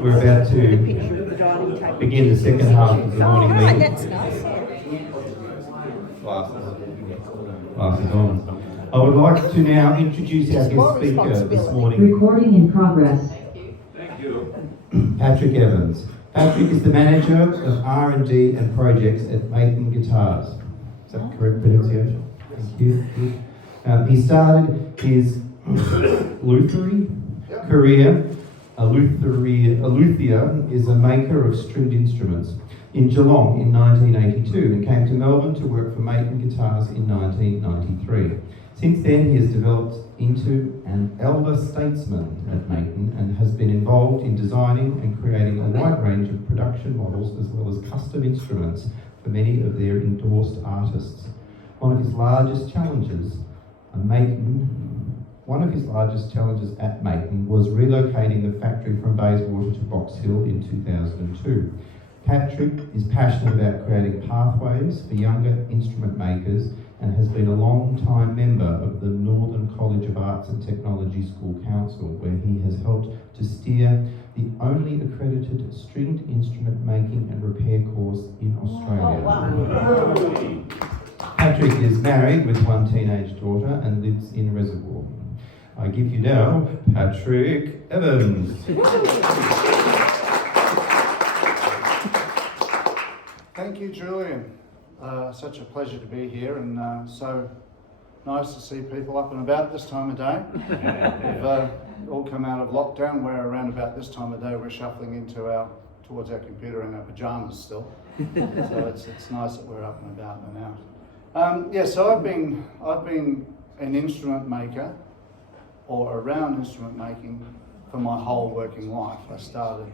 We're about to begin the second half of the morning meeting. That's nice. Glasses on. I would like to now introduce our guest speaker this morning, Recording in progress. Patrick Evans. Patrick is the manager of R&D and projects at Maitland Guitars. Is that correct pronunciation? Thank you. He started his luthiery career. A luthier is a maker of stringed instruments in Geelong in 1982 and came to Melbourne to work for Maitland Guitars in 1993. Since then, he has developed into an elder statesman at Maitland and has been involved in designing and creating a wide range of production models as well as custom instruments for many of their endorsed artists. One of his largest challenges at Maitland was relocating the factory from Bayswater to Box Hill in 2002. Patrick is passionate about creating pathways for younger instrument makers and has been a long-time member of the Northern College of Arts and Technology School Council, where he has helped to steer the only accredited stringed instrument making and repair course in Australia. Patrick is married with one teenage daughter and lives in Reservoir. I give you now Patrick Evans. Thank you, Julian. Such a pleasure to be here, and so nice to see people up and about this time of day. We've all come out of lockdown, where around about this time of day we're shuffling towards our computer in our pajamas still. So it's nice that we're up and about and out. So I've been an instrument maker, or around instrument making, for my whole working life. I started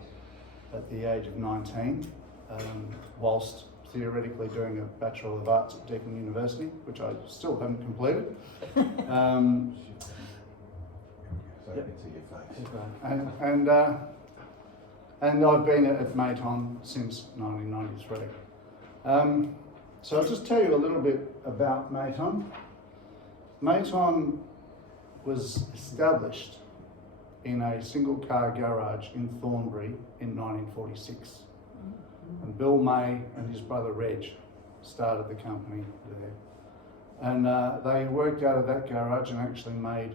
at the age of 19, whilst theoretically doing a Bachelor of Arts at Deakin University, which I still haven't completed. And I've been at Maton since 1993. So I'll just tell you a little bit about Maton. Maton was established in a single car garage in Thornbury in 1946. And Bill May and his brother Reg started the company there. And they worked out of that garage and actually made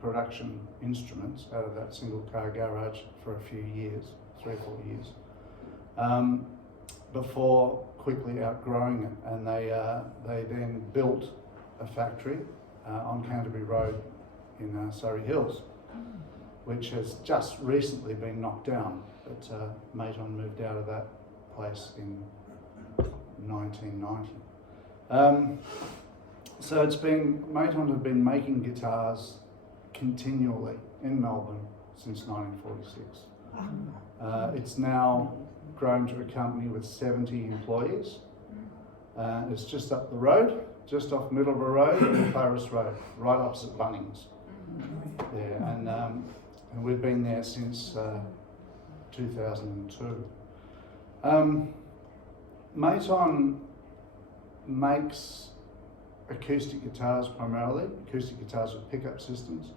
production instruments out of that single car garage for a few years, 3 or 4 years, before quickly outgrowing it. And they then built a factory on Canterbury Road in Surrey Hills, which has just recently been knocked down. But Maton moved out of that place in 1990. So Maton have been making guitars continually in Melbourne since 1946. It's now grown to a company with 70 employees. It's just up the road, just off Middleborough Road and Claris Road, right opposite Bunnings. Yeah, and we've been there since 2002. Maton makes acoustic guitars primarily, acoustic guitars with pickup systems,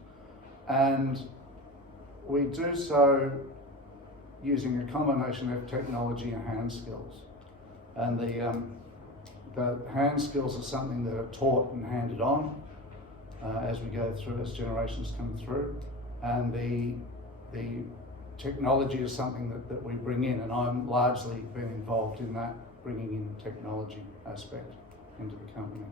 and we do so using a combination of technology and hand skills. And the hand skills are something that are taught and handed on as we go through, as generations come through, and the technology is something that we bring in, and I'm largely been involved in that, bringing in technology aspect into the company.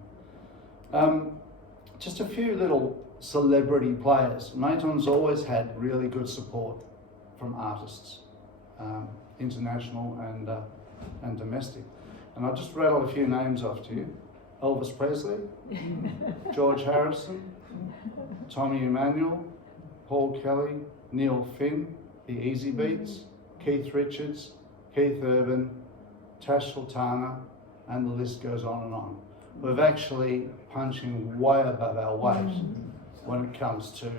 Just a few little celebrity players. Maton's always had really good support from artists, international and domestic. And I'll just rattle a few names off to you. Elvis Presley, George Harrison, Tommy Emmanuel, Paul Kelly, Neil Finn, the Easy Beats, Keith Richards, Keith Urban, Tash Sultana, and the list goes on and on. We're actually punching way above our weight when it comes to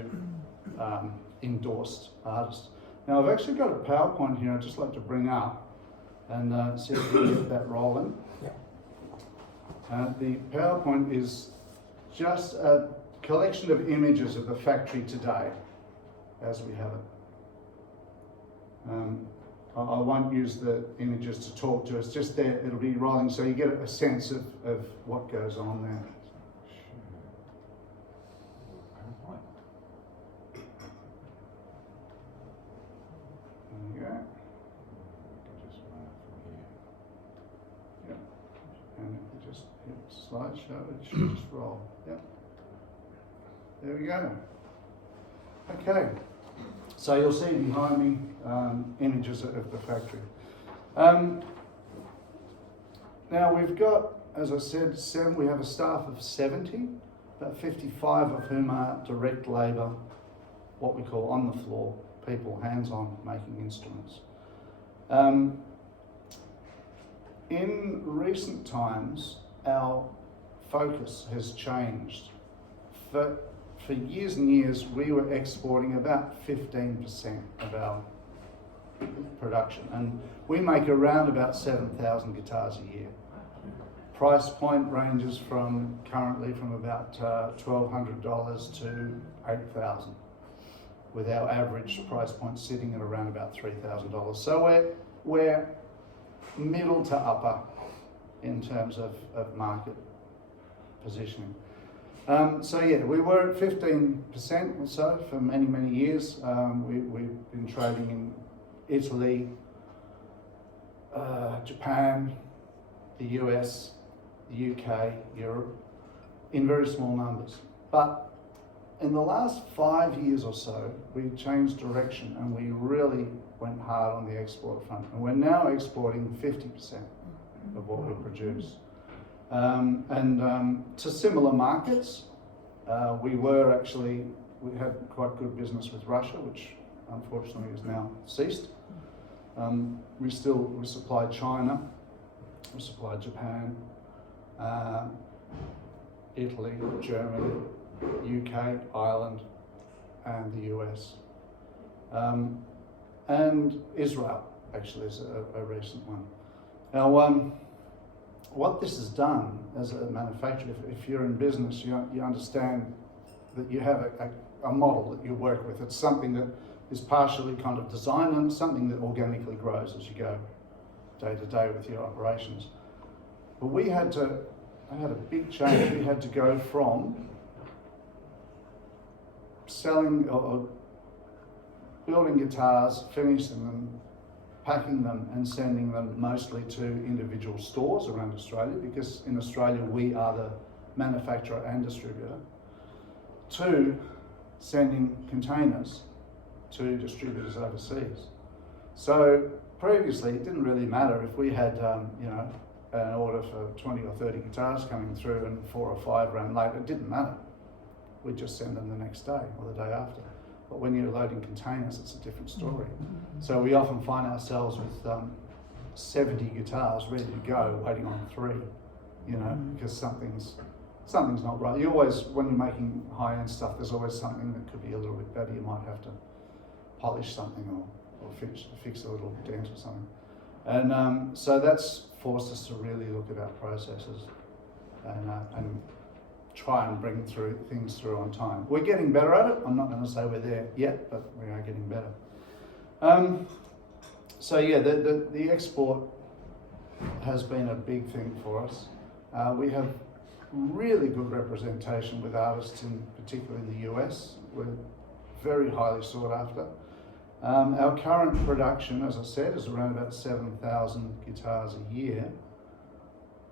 endorsed artists. Now I've actually got a PowerPoint here I'd just like to bring up and see if we can get that rolling. The PowerPoint is just a collection of images of the factory today as we have it. I won't use the images to talk to, it's just there, it'll be rolling so you get a sense of what goes on there. There you go. Yep. And if you just hit slideshow, it should just roll. Yep. There we go. Okay. So you'll see behind me images of the factory. Now we've got, as I said, we have a staff of 70, about 55 of whom are direct labour, what we call on the floor, people hands-on making instruments. In recent times, our focus has changed. For years and years, we were exporting about 15% of our production, and we make around about 7,000 guitars a year. Price point ranges currently from about $1,200 to $8,000, with our average price point sitting at around about $3,000. So we're middle to upper in terms of market positioning. So yeah, we were at 15% or so for many, many years. We've been trading in Italy, Japan, the US, the UK, Europe, in very small numbers. But in the last 5 years or so, we changed direction and we really went hard on the export front. And we're now exporting 50% of what we produce. To similar markets, we had quite good business with Russia, which unfortunately is now ceased. We supplied China, we supplied Japan, Italy, Germany, UK, Ireland, and the US. And Israel actually is a recent one. Now, what this has done as a manufacturer, if you're in business, you understand that you have a model that you work with. It's something that is partially kind of designed and something that organically grows as you go day to day with your operations. But I had a big change. We had to go from selling or building guitars, finishing them, packing them and sending them mostly to individual stores around Australia, because in Australia we are the manufacturer and distributor, to sending containers to distributors overseas. So previously it didn't really matter if we had an order for 20 or 30 guitars coming through and 4 or 5 ran late, it didn't matter. We'd just send them the next day or the day after. But when you're loading containers, it's a different story. So we often find ourselves with 70 guitars ready to go, waiting on 3, because something's not right. You always, when you're making high-end stuff, there's always something that could be a little bit better. You might have to polish something or fix a little dent or something. And so that's forced us to really look at our processes and try and bring things through on time. We're getting better at it. I'm not going to say we're there yet, but we are getting better. So yeah, the export has been a big thing for us. We have really good representation with artists, in particular in the US. We're very highly sought after. Our current production, as I said, is around about 7,000 guitars a year.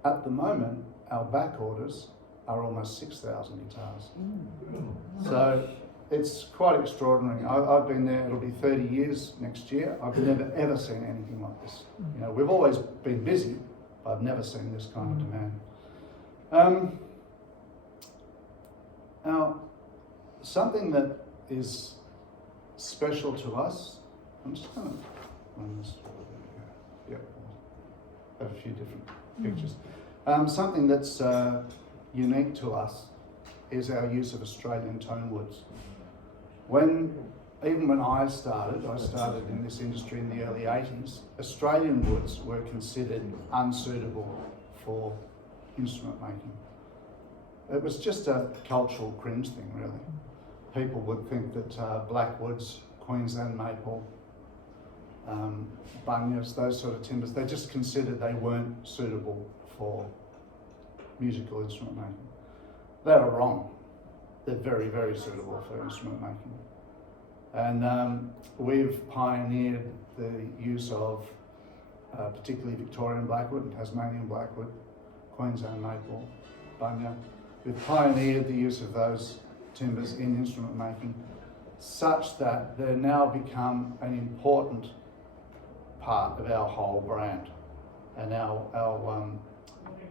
At the moment, our back orders are almost 6,000 guitars. So it's quite extraordinary. I've been there, it'll be 30 years next year. I've never ever seen anything like this. We've always been busy, but I've never seen this kind of demand. Now, something that is special to us, I'm just going to run this. Yep, I have a few different pictures. Something that's unique to us is our use of Australian tone woods. Even when I started in this industry in the early 80s, Australian woods were considered unsuitable for instrument making. It was just a cultural cringe thing, really. People would think that black woods, Queensland maple, bunyas, those sort of timbers. They just considered they weren't suitable for musical instrument making. They were wrong. They're very, very suitable for instrument making. And we've pioneered the use of particularly Victorian blackwood and Tasmanian blackwood, Queensland maple, bunya. We've pioneered the use of those timbers in instrument making such that they're now become an important part of our whole brand. And our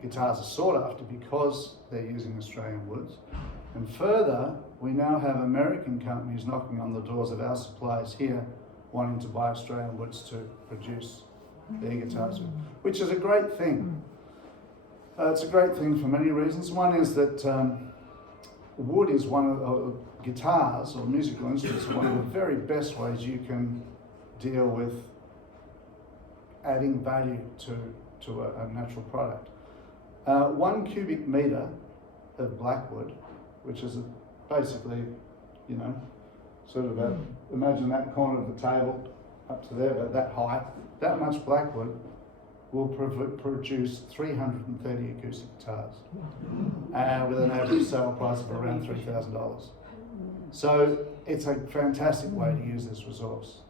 guitars are sought after because they're using Australian woods. And further, we now have American companies knocking on the doors of our suppliers here wanting to buy Australian woods to produce their guitars with, which is a great thing. It's a great thing for many reasons. One is that wood is one of guitars or musical instruments are one of the very best ways you can deal with adding value to a natural product. 1 cubic metre of blackwood, which is basically, you know, sort of imagine that corner of the table up to there, about that height, that much blackwood will produce 330 acoustic guitars with an average sale price of around $3,000. So it's a fantastic way to use this resource.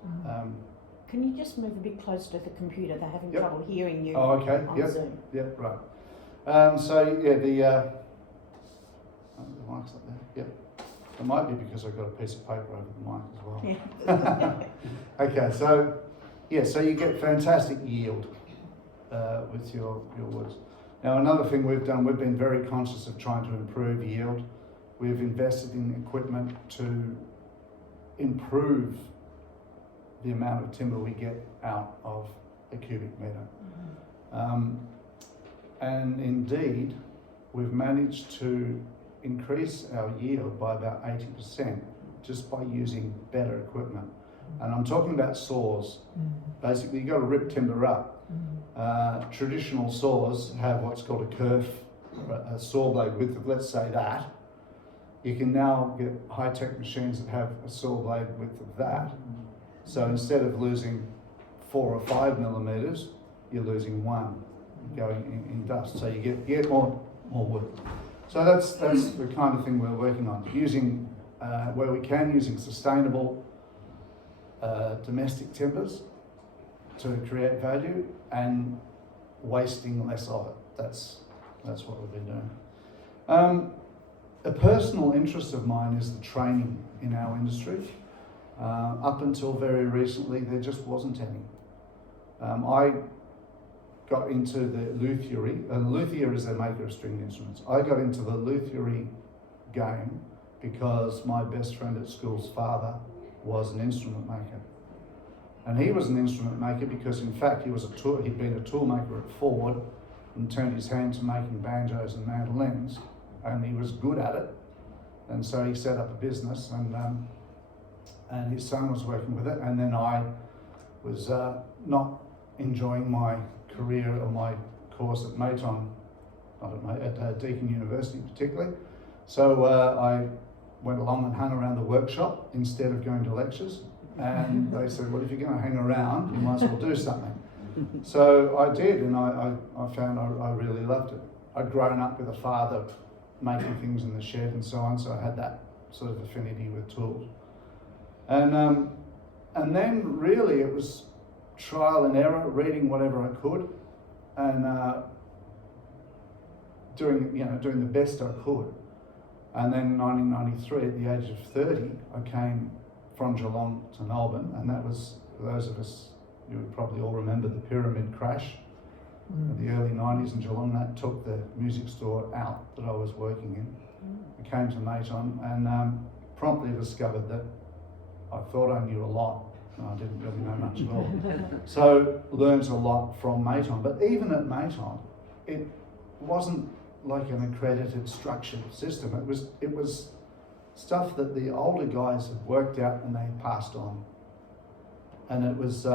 Can you just move a bit closer to the computer? They're having Yep. trouble hearing you Oh, okay. on Zoom. Yep, right. So yeah, the mic's up there. Yep. It might be because I've got a piece of paper over the mic as well. Yeah. Okay, so yeah, so you get fantastic yield with your woods. Now another thing we've done, we've been very conscious of trying to improve yield. We've invested in equipment to improve the amount of timber we get out of a cubic metre. And indeed, we've managed to increase our yield by about 80% just by using better equipment. And I'm talking about saws. Basically, you've got to rip timber up. Traditional saws have what's called a kerf, a saw blade width of, let's say, that. You can now get high-tech machines that have a saw blade width of that. So instead of losing 4 or 5 millimeters, you're losing 1 going in dust. So you get more wood. So that's the kind of thing we're working on. Using, where we can, using sustainable domestic timbers to create value and wasting less of it. That's what we've been doing. A personal interest of mine is the training in our industry. Up until very recently, there just wasn't any. I got into the luthiery, and luthier is a maker of stringed instruments. I got into the luthiery game because my best friend at school's father was an instrument maker. And he was an instrument maker because, in fact, he'd been a tool maker at Ford and turned his hand to making banjos and mandolins, and he was good at it. And so he set up a business, and his son was working with it. And then I was not enjoying my career or my course at Mayton, at Deakin University particularly. So I went along and hung around the workshop instead of going to lectures. And they said, well, if you're going to hang around, you might as well do something. So I did, and I found I really loved it. I'd grown up with a father making things in the shed and so on, so I had that sort of affinity with tools. And then really it was trial and error, reading whatever I could, and doing the best I could. And then in 1993, at the age of 30, I came from Geelong to Melbourne, and that was, for those of us, you would probably all remember the pyramid crash in the early 90s in Geelong. That took the music store out that I was working in. I came to Mayton and promptly discovered that I thought I knew a lot, and I didn't really know much at all. So learned a lot from Mayton, but even at Mayton, it wasn't like an accredited structured system. It was stuff that the older guys had worked out and they passed on. And it was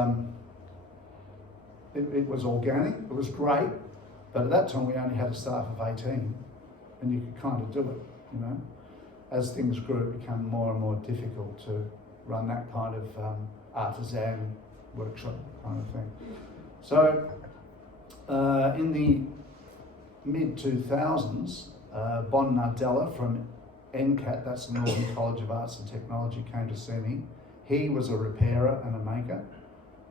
organic, it was great, but at that time we only had a staff of 18, and you could kind of do it, you know. As things grew, it became more and more difficult to run that kind of artisan workshop kind of thing. So in the mid-2000s, Bon Nardella from NCAT, that's the Northern College of Arts and Technology, came to see me. He was a repairer and a maker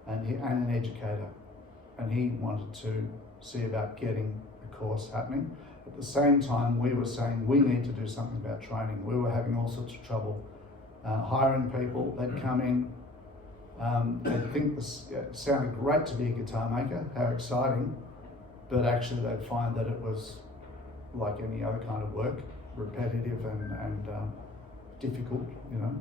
and an educator, and he wanted to see about getting a course happening. At the same time, we were saying we need to do something about training. We were having all sorts of trouble hiring people. They'd come in, they'd think this sounded great to be a guitar maker, how exciting, but actually they'd find that it was like any other kind of work, repetitive and difficult, you know.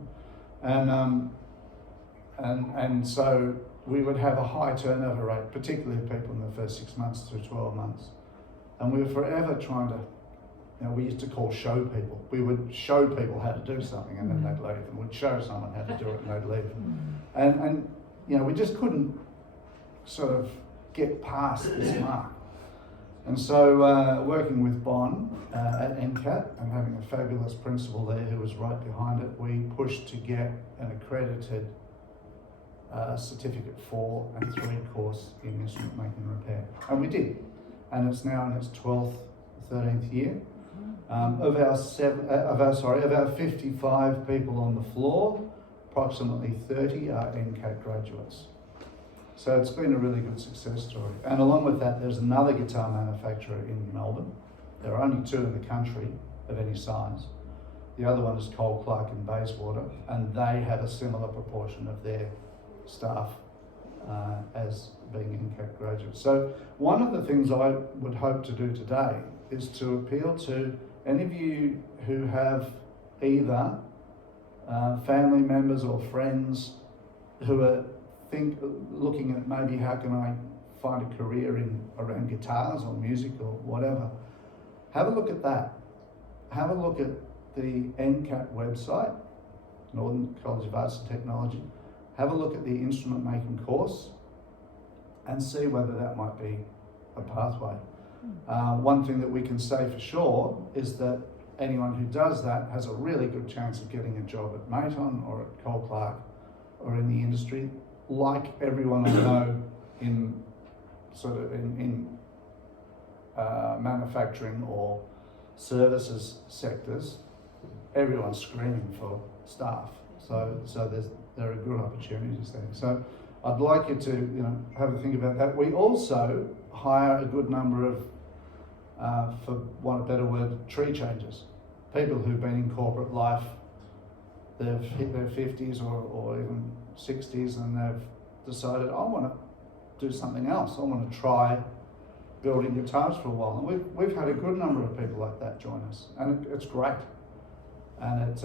And so we would have a high turnover rate, particularly of people in the first 6 months through 12 months. And we were forever trying to, you know, we used to call show people. We would show people how to do something and then they'd leave, and we'd show someone how to do it and they'd leave. And you know, we just couldn't sort of get past this mark. And so working with Bon at NCAT and having a fabulous principal there who was right behind it, we pushed to get an accredited certificate 4 and 3 course in instrument making and repair. And we did. And it's now in its 12th, 13th year. Of our 55 people on the floor, approximately 30 are NCAT graduates. So it's been a really good success story. And along with that, there's another guitar manufacturer in Melbourne. There are only 2 in the country of any size. The other one is Cole Clark in Bayswater, and they have a similar proportion of their staff as being NCAT graduates. So one of the things I would hope to do today is to appeal to any of you who have either family members or friends who are looking at maybe how can I find a career around guitars or music or whatever. Have a look at that. Have a look at the NCAT website, Northern College of Arts and Technology. Have a look at the instrument making course and see whether that might be a pathway. One thing that we can say for sure is that anyone who does that has a really good chance of getting a job at Mayton or at Cole Clark or in the industry. Like everyone I know in manufacturing or services sectors, everyone's screaming for staff. So there are good opportunities there. So I'd like you to have a think about that. We also hire a good number of, for want of a better word, tree changers. People who've been in corporate life, they've hit their 50s or even 60s and they've decided, I want to do something else. I want to try building guitars for a while. And we've had a good number of people like that join us, and it's great. And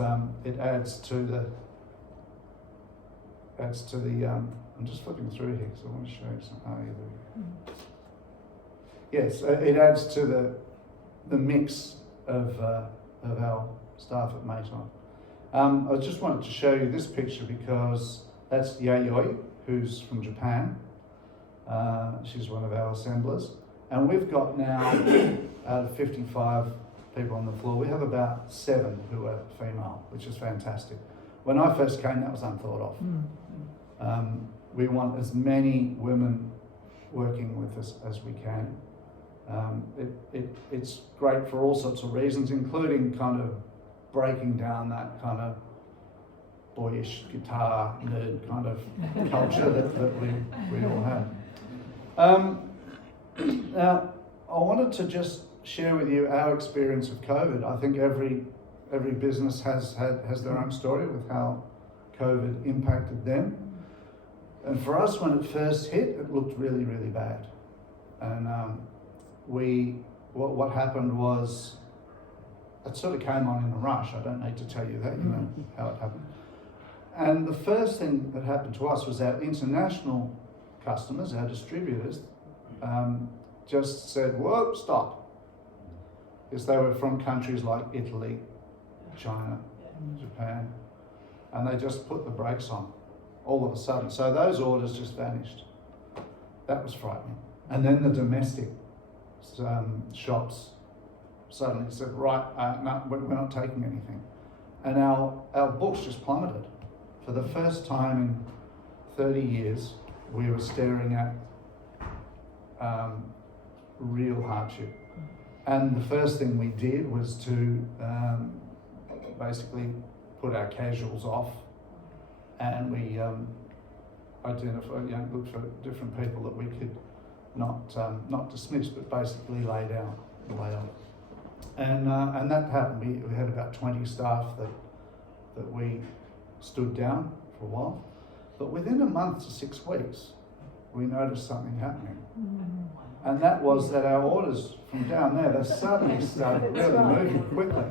it adds to the I'm just flipping through here because I want to show you something. Yes, it adds to the mix of our staff at Mayton. I just wanted to show you this picture because that's Yayoi, who's from Japan. She's one of our assemblers. And we've got now, out of 55 people on the floor, we have about 7 who are female, which is fantastic. When I first came, that was unthought of. We want as many women working with us as we can. It's great for all sorts of reasons, including kind of breaking down that kind of boyish guitar nerd kind of culture that we all have. Now, I wanted to just share with you our experience of COVID. I think every business has their own story with how COVID impacted them. And for us, when it first hit, it looked really, really bad. And what happened was, it sort of came on in a rush. I don't need to tell you that, you know how it happened. And the first thing that happened to us was our international customers, our distributors, just said, whoa, stop. Because they were from countries like Italy, China, Japan, and they just put the brakes on all of a sudden. So those orders just vanished. That was frightening. And then the domestic shops suddenly said, right, no, we're not taking anything. And our books just plummeted. For the first time in 30 years, we were staring at real hardship. And the first thing we did was to basically put our casuals off, and we identified, looked for different people that we could not dismiss, but basically lay off. And that happened. We had about 20 staff that we stood down for a while. But within a month to 6 weeks, we noticed something happening. And that was that our orders from down there, they suddenly started really moving quickly.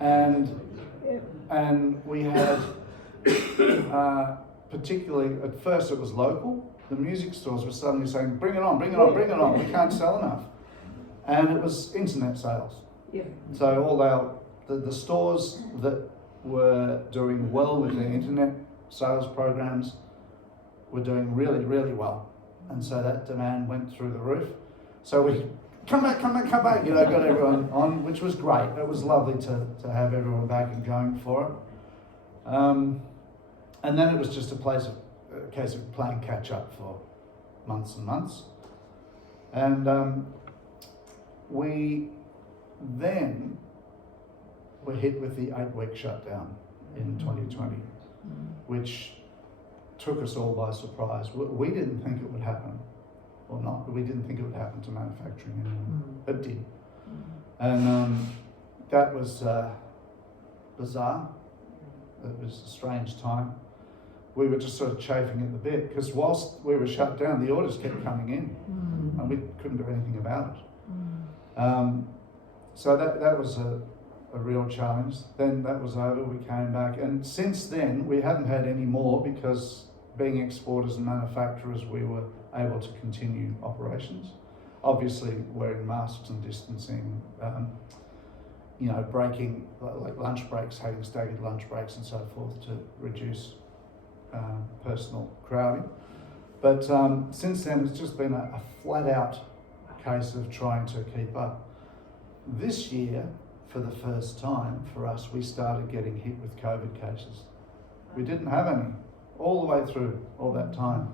And we had, particularly, at first it was local. The music stores were suddenly saying, bring it on, bring it on, bring it on. We can't sell enough. And it was internet sales. Yeah. So all the stores that were doing well with their internet sales programs were doing really, really well. And so that demand went through the roof. So we, come back, got everyone on, which was great. It was lovely to have everyone back and going for it. And then it was just a case of playing catch up for months and months. And we then were hit with the 8-week shutdown in 2020, which took us all by surprise. We didn't think it would happen, or not. We didn't think it would happen to manufacturing anymore. It did. And that was bizarre. It was a strange time. We were just sort of chafing at the bit, because whilst we were shut down, the orders kept coming in, and we couldn't do anything about it. So that was a real challenge. Then that was over, we came back, and since then we haven't had any more, because being exporters and manufacturers, we were able to continue operations. Obviously wearing masks and distancing, breaking, like lunch breaks, having staggered lunch breaks and so forth to reduce personal crowding. But since then it's just been a flat out case of trying to keep up. This year, for the first time for us, we started getting hit with COVID cases. We didn't have any all the way through all that time.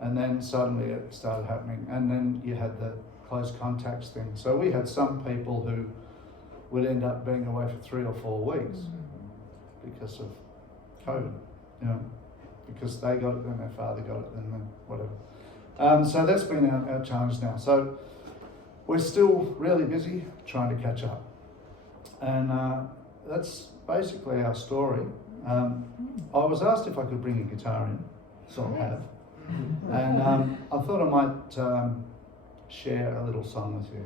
And then suddenly it started happening. And then you had the close contacts thing. So we had some people who would end up being away for 3 or 4 weeks because of COVID, because they got it, then their father got it, then whatever. So that's been our challenge now. So we're still really busy trying to catch up. And that's basically our story. I was asked if I could bring a guitar in, so I have. And I thought I might share a little song with you.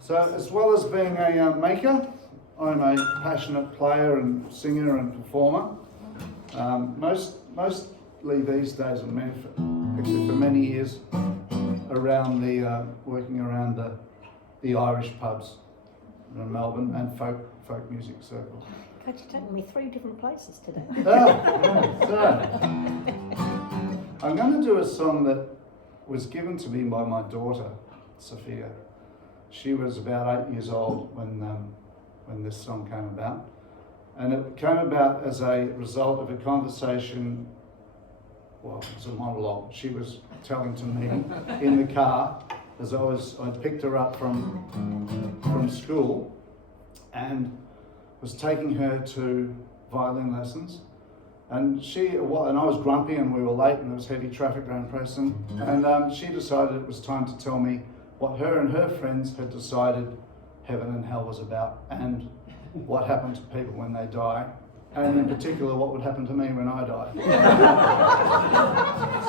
So as well as being a maker, I'm a passionate player and singer and performer. Mostly these days, actually for many years, around working around the Irish pubs in Melbourne and folk music circles. God, you're taking me 3 different places today. So I'm going to do a song that was given to me by my daughter, Sophia. She was about 8 years old when this song came about. And it came about as a result of a conversation, well, it was a monologue she was telling to me in the car as I picked her up from school and was taking her to violin lessons. And I was grumpy and we were late and there was heavy traffic around Preston. And she decided it was time to tell me what her and her friends had decided heaven and hell was about, and what happened to people when they die, and in particular what would happen to me when I die.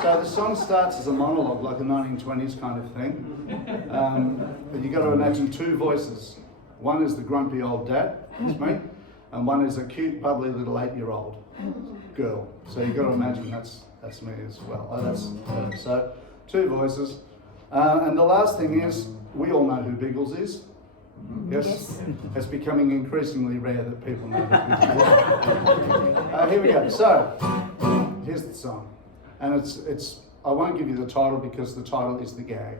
So the song starts as a monologue, like a 1920s kind of thing. But you've got to imagine 2 voices. One is the grumpy old dad, that's me, and one is a cute, bubbly little 8-year-old girl. So you've got to imagine that's me as well. That's her. So 2 voices. And the last thing is, we all know who Biggles is. Yes. It's becoming increasingly rare that people know who Biggles is. Here we go. So, here's the song. And it's I won't give you the title because the title is the gag.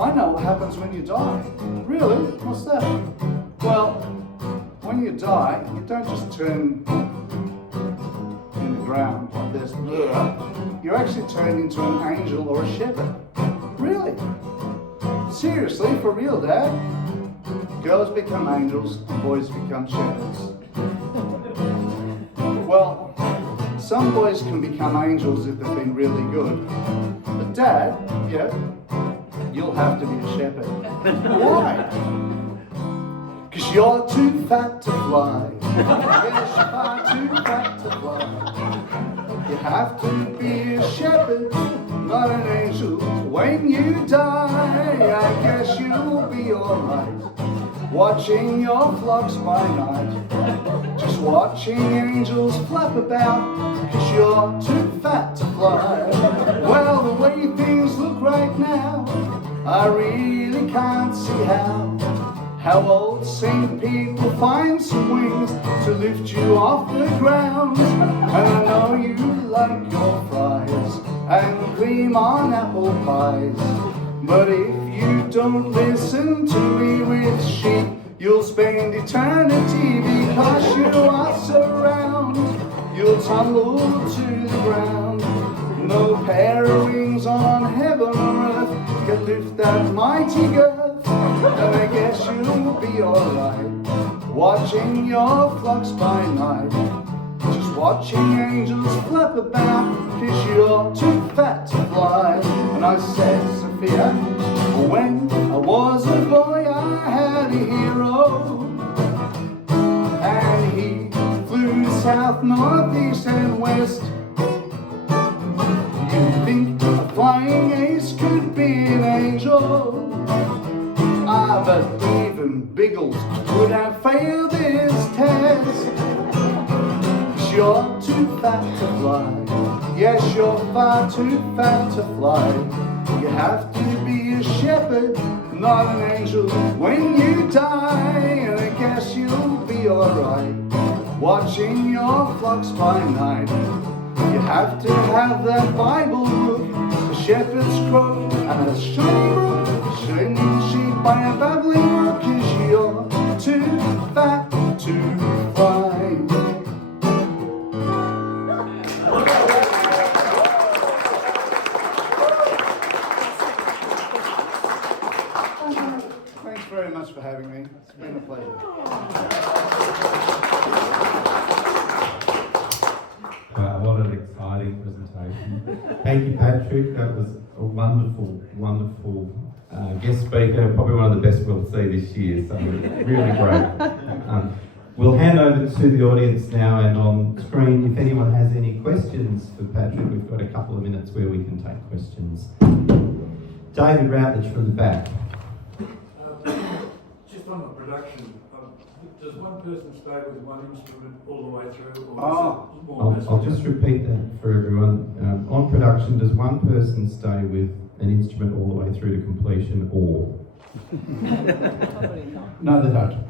I know what happens when you die. Really? What's that? Well, when you die, you don't just turn in the ground like this. You actually turn into an angel or a shepherd. Really? Seriously, for real, Dad? Girls become angels and boys become shepherds. Well, some boys can become angels if they've been really good. But Dad, yeah, you'll have to be a shepherd. Why? Because you're too fat to fly. Yes, you're far too fat to fly. You have to be a shepherd, not an angel. When you die, I guess you'll be alright. Watching your flocks by night. Just watching angels flap about. Cause you're too fat to fly. Well, the way things look right now, I really can't see how old St. people find some wings to lift you off the ground. And I know you like your fries and cream on apple pies. But if you don't listen to me with sheep, you'll spend eternity because you are so round. You'll tumble to the ground. No pair of wings on heaven or earth can lift that mighty girth. And I guess you'll be alright, watching your flocks by night. Just watching angels flap about, cause you're too fat to fly. And I said, Sophia, when I was a boy I had a hero. And he flew south, north, east and west. You think a flying ace could be an angel? Ah, but even Biggles would have failed this test. You're too fat to fly. Yes, you're far too fat to fly. You have to be a shepherd, not an angel. When you die, and I guess you'll be alright, watching your flocks by night. You have to have that Bible book, a shepherd's crook, and a shiny brook, shiny sheep by a babbling brook. Cause you're too fat to fly. Thanks very much for having me. It's been a pleasure. What an exciting presentation. Thank you, Patrick. That was a wonderful, wonderful guest speaker. Probably one of the best we'll see this year, so really great. We'll hand over to the audience now, and on screen, if anyone has any questions for Patrick, we've got a couple of minutes where we can take questions. David Routledge from the back. Just on the production, does one person stay with one instrument all the way through? Or I'll just repeat that for everyone. On production, does one person stay with an instrument all the way through to completion, or? No, they don't.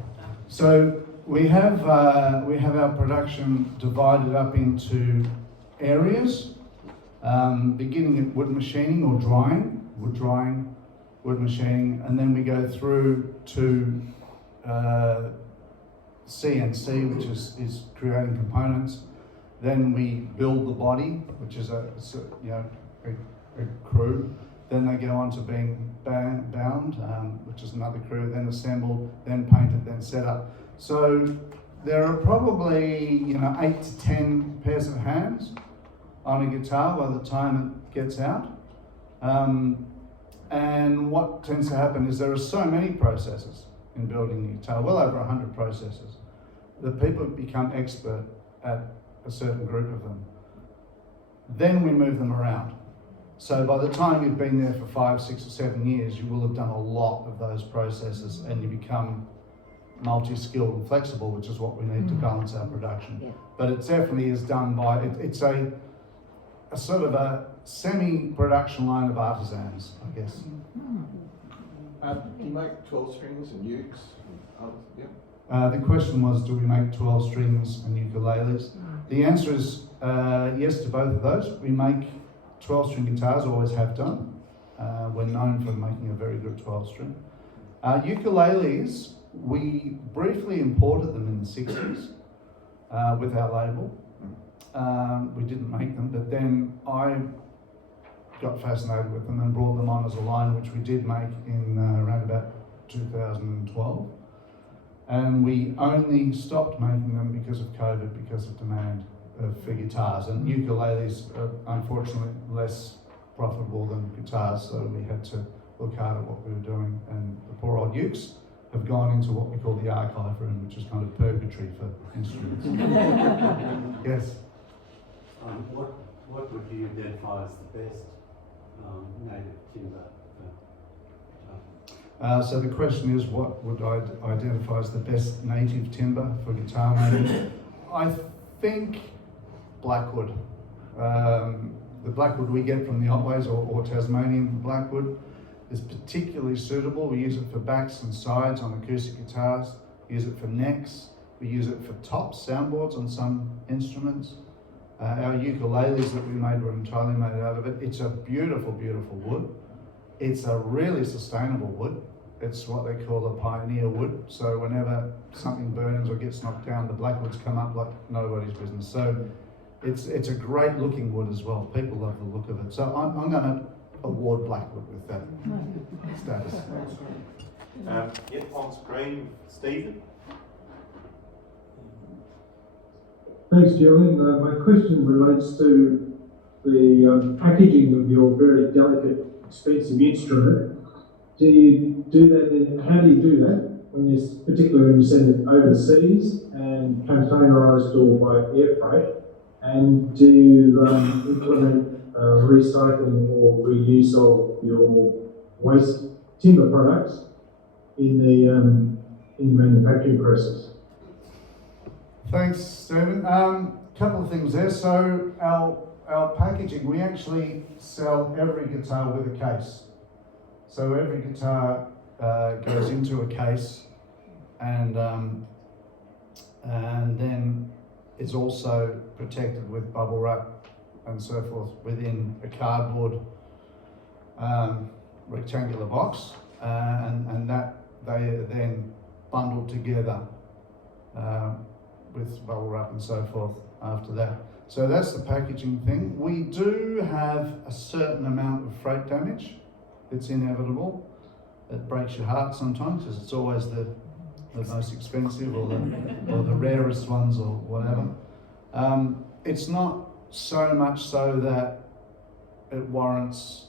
So we have our production divided up into areas, beginning at wood machining or drying, wood machining, and then we go through to CNC, which is creating components. Then we build the body, which is a crew. Then they go on to being bound, which is another crew. Then assembled, then painted, then set up. So there are probably 8 to 10 pairs of hands on a guitar by the time it gets out. And what tends to happen is there are so many processes in building a guitar, well over 100 processes, that people become expert at a certain group of them. Then we move them around. So by the time you've been there for 5, 6 or 7 years, you will have done a lot of those processes and you become multi-skilled and flexible, which is what we need to balance our production. Yeah. But it definitely is done by, it's a sort of a semi-production line of artisans, I guess. Do you make 12 strings and ukes? The question was, do we make 12 strings and ukuleles? The answer is yes to both of those. We make 12 string guitars, always have done. We're known for making a very good 12-string. Ukuleles, we briefly imported them in the 60s with our label. We didn't make them, but then I got fascinated with them and brought them on as a line, which we did make in around about 2012. And we only stopped making them because of COVID, because of demand for guitars. And ukuleles are unfortunately less profitable than guitars, so we had to look hard at what we were doing. And the poor old ukes have gone into what we call the archive room, which is kind of purgatory for instruments. Yes? What would you identify as the best native timber? So the question is, what would I identify as the best native timber for guitar making? I think blackwood. The blackwood we get from the Otways or Tasmanian blackwood is particularly suitable. We use it for backs and sides on acoustic guitars. We use it for necks. We use it for tops, soundboards on some instruments. Our ukuleles that we made were entirely made out of it. It's a beautiful, beautiful wood. It's a really sustainable wood. It's what they call a pioneer wood. So whenever something burns or gets knocked down, the blackwoods come up like nobody's business. So it's a great looking wood as well. People love the look of it. So I'm going to award blackwood with that status. Yep, on screen, Stephen. Thanks, Julian. My question relates to the packaging of your very delicate, expensive instrument. Do you do that? How do you do that? Particularly when you send it overseas and containerised or by air freight? And do you implement recycling or reuse of your waste timber products in the manufacturing process? Thanks, Stephen. Couple of things there. So our packaging, we actually sell every guitar with a case. So every guitar goes into a case, and then it's also protected with bubble wrap and so forth within a cardboard rectangular box, and that they are then bundled together with bubble wrap and so forth after that. So that's the packaging thing. We do have a certain amount of freight damage. It's inevitable. It breaks your heart sometimes because it's always the most expensive or the rarest ones or whatever. It's not so much so that it warrants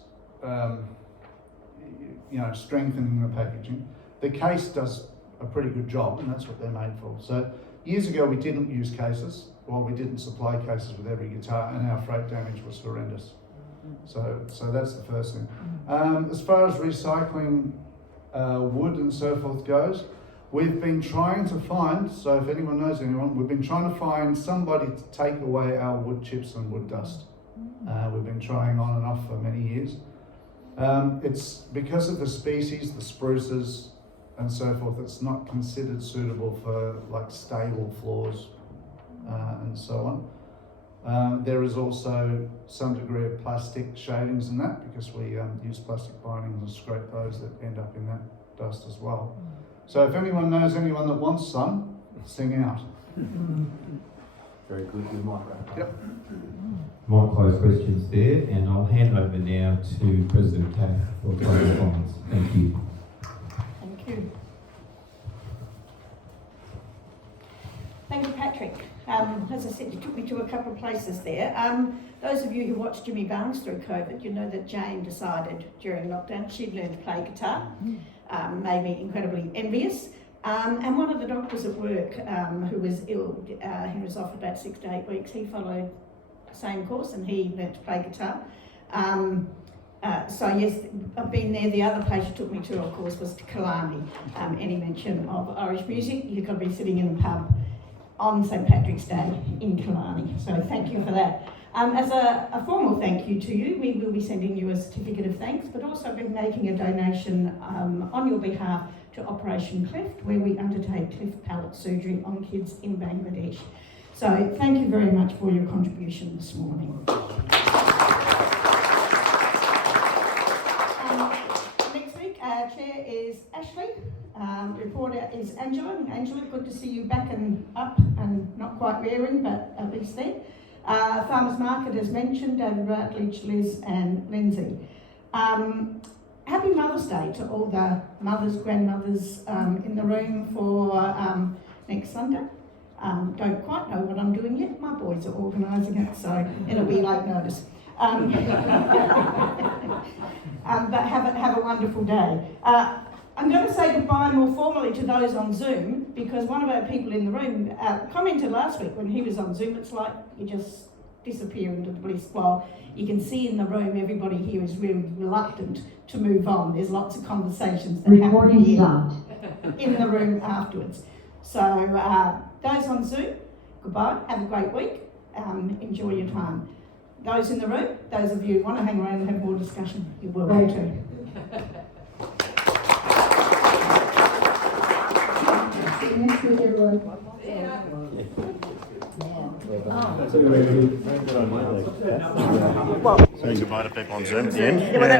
strengthening the packaging. The case does a pretty good job, and that's what they're made for. So years ago we didn't use cases, or we didn't supply cases with every guitar, and our freight damage was horrendous. So that's the first thing. As far as recycling wood and so forth goes, we've been trying to find, so if anyone knows anyone, we've been trying to find somebody to take away our wood chips and wood dust. We've been trying on and off for many years. It's because of the species, the spruces and so forth, it's not considered suitable for like stable floors and so on. There is also some degree of plastic shavings in that, because we use plastic bindings and scrape those that end up in that dust as well. So if anyone knows anyone that wants some, sing out. Very good, you might wrap up. Yep. Might close questions there, and I'll hand over now to President Taff for closing comments. Thank you. Thank you. Thank you, Patrick. As I said, you took me to a couple of places there. Those of you who watched Jimmy Barnes through COVID, you know that Jane decided during lockdown she'd learn to play guitar. Made me incredibly envious. And one of the doctors at work who was ill, he was off about 6 to 8 weeks, he followed the same course and he learned to play guitar. So yes, I've been there. The other place you took me to, of course, was to Killarney. Any mention of Irish music, you've got to be sitting in a pub on St Patrick's Day in Killarney. So thank you for that. As a formal thank you to you, we will be sending you a certificate of thanks, but also be making a donation on your behalf to Operation Cleft, where we undertake cleft palate surgery on kids in Bangladesh. So thank you very much for your contribution this morning. Ashley. Reporter is Angela. Angela, good to see you back and up and not quite rearing, but at least there. Farmers Market, as mentioned, David Routledge, Liz and Lindsay. Happy Mother's Day to all the mothers, grandmothers in the room for next Sunday. Don't quite know what I'm doing yet. My boys are organising it, so it'll be late notice. But have a wonderful day. I'm going to say goodbye more formally to those on Zoom, because one of our people in the room commented last week when he was on Zoom, it's like you just disappear into the bliss. Well, you can see in the room everybody here is really reluctant to move on. There's lots of conversations that happen here in the room afterwards. So those on Zoom, goodbye, have a great week, enjoy your time. Those in the room, those of you who want to hang around and have more discussion, you're welcome to. Next week, everyone. Saying goodbye to people on Zoom at the end.